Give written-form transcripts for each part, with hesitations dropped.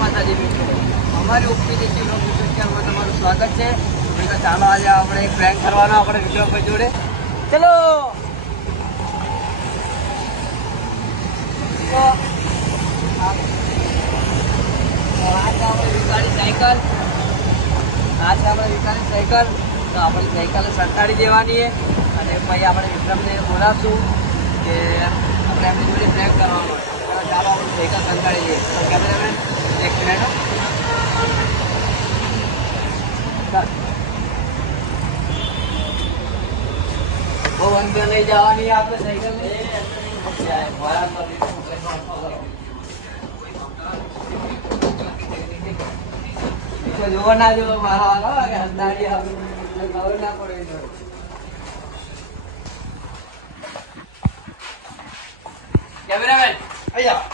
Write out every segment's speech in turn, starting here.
માતાજી મિત્રો, અમારી ઓપી દેશી બ્લોગ યુટ્યુબ ચેનલમાં તમારું સ્વાગત છે. તો ચાલો આજે આપણે એક પ્રેન્ક કરવાનો આપણે વિક્રમભાઈ જોડે. ચલો તો આજે આપણે વિકાળી સાયકલ તો આપણે સાયકલ સરકારી દેવાની છે અને પછી આપણે વિક્રમને બોલાવશું કે આપણે એમની જોડે પ્રેન્ક કરવાનો હોય. ચાલો આપણે સાયકલ સંતાડી દઈએ. તો કેમેરામેન એક મિનિટ બહુ અંદર નહીં જવાની આપણે સાયકલ જોવા ના જોવો મારા અંદાજી ખબર ના પડે. કેમેરામેન અહીંયા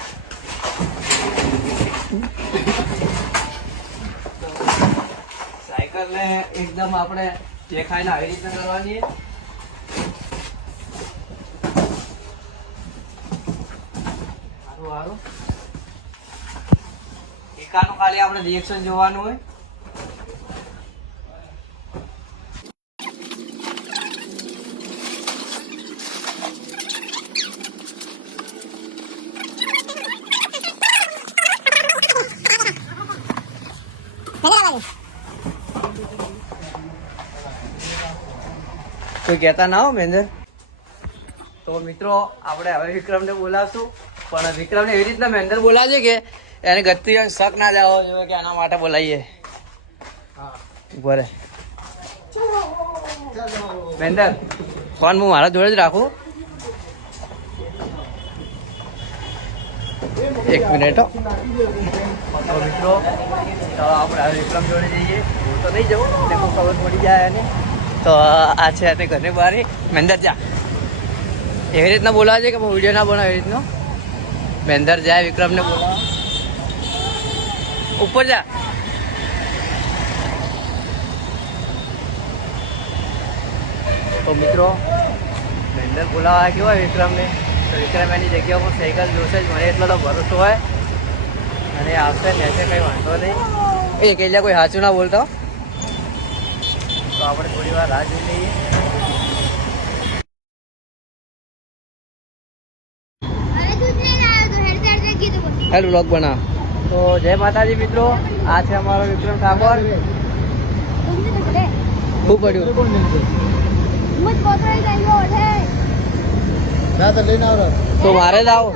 સાયકલ ને એકદમ આપણે દેખાય ને આવી રીતના કરવાની છે. સારું એકાનું ખાલી આપણે રિએક્શન જોવાનું હોય. કોઈ કહેતા ના હો મેંદર. તો મિત્રો આપણે હવે વિક્રમને બોલાવશું, પણ વિક્રમને એવી રીતના મેંદર બોલાવશે કે એને ગતિ શક ના જાવ જોઈએ કે એના માટે બોલાવીએ. બરે મેંદર ફોન હું મારા જોડે જ રાખું. એક મિનિટ તો મિત્રો ચાલો આપણે હવે વિક્રમ જોડે જઈએ. હું તો નહીં જવું, મને કોઈ ખબર પડી જાય એને. તો આ છે એને ઘરની બહાર. મેંદર જા એવી રીતના બોલાવે છે કે વિડીયો ના બનાવે એવી રીતનો. મેંદર જાય વિક્રમને બોલાવે. ઉપર જા. તો મિત્રો મેંદર બોલાવા કેવો હોય વિક્રમને, તો વિક્રમ એની જગ્યા પર સાયકલ જોશે જ, મને એટલો તો ભરોસો હોય. અને આવશે ને છે કંઈ વાંધો નહીં. એ કહેલા કોઈ સાચું ના બોલતો. તો આપણે થોડી વાર રાહ જોઈ લઈએ. હેલો વ્લોગ બના. તો જય માતાજી મિત્રો, આ છે અમારો વિક્રમ ઠાકોર. શું પડ્યું? તો મારે જ આવો.